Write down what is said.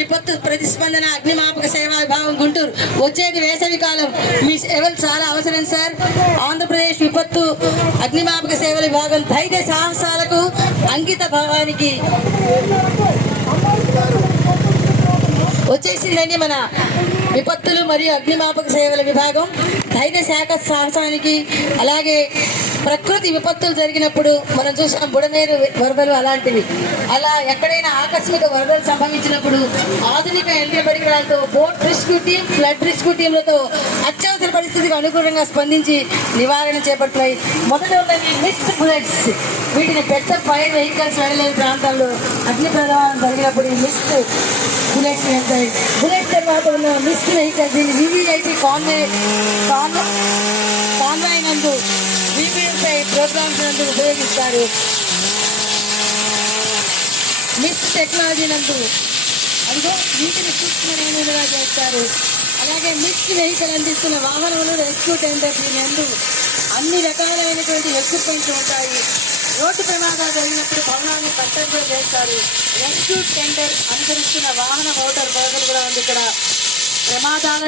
విపత్తు ప్రతిస్పందన అగ్నిమాపక సేవా విభాగం గుంటూరు. వచ్చేది వేసవి కాలం, మీ సేవలు చాలా అవసరం సార్. ఆంధ్రప్రదేశ్ విపత్తు అగ్నిమాపక సేవల విభాగం ధైర్య సాహసాలకు అంకిత భావానికి వచ్చేసిందండి. మన విపత్తులు మరియు అగ్నిమాపక సేవల విభాగం ధైర్య శాఖ సాహసానికి, అలాగే ప్రకృతి విపత్తులు జరిగినప్పుడు మనం చూసిన బుడమేరు వరదలు అలాంటివి, అలా ఎక్కడైనా ఆకస్మిక వరదలు సంభవించినప్పుడు ఆధునిక యంత్ర పరికరాలతో boat rescue team, flood rescue టీంలతో అత్యవసర పరిస్థితికి అనుకూలంగా స్పందించి నివారణ చేపట్టాయి. మొదట ఉన్నది మిస్ట్ బుల్లెట్స్. వీటిని పెద్ద ఫైర్ వెహికల్స్ వెళ్ళలేని ప్రాంతాల్లో అగ్ని ప్రమాదం జరిగినప్పుడు ఈ మిస్ట్ బుల్లెట్స్ వెళ్తాయి. బుల్లెట్ తర్వాత ఉన్న మిస్ట్ వెహికల్ దీన్ని వివిఐపి కాన్వాయ్ నందు వివిఐపి ప్రోగ్రామ్స్ నందు ఉపయోగిస్తారు. మిస్ట్ టెక్నాలజీ నందు అందులో నీటిని సూక్ష్మమైనదిగా చేస్తారు. అలాగే మిస్ట్ వెహికల్ అందిస్తున్న వాహనములు రెస్క్యూ టెండర్ దీని నందు అన్ని రకాలైనటువంటి ఎక్విప్మెంట్లు ఉంటాయి. రోడ్డు ప్రమాదాలు జరిగినప్పుడు భవనాన్ని కట్టడిగా చేస్తారు. రెస్క్యూ టెండర్ అనుసరిస్తున్న వాహన మోటార్ బోర్డులు కూడా ఉంది ఇక్కడ. ప్రమాదాల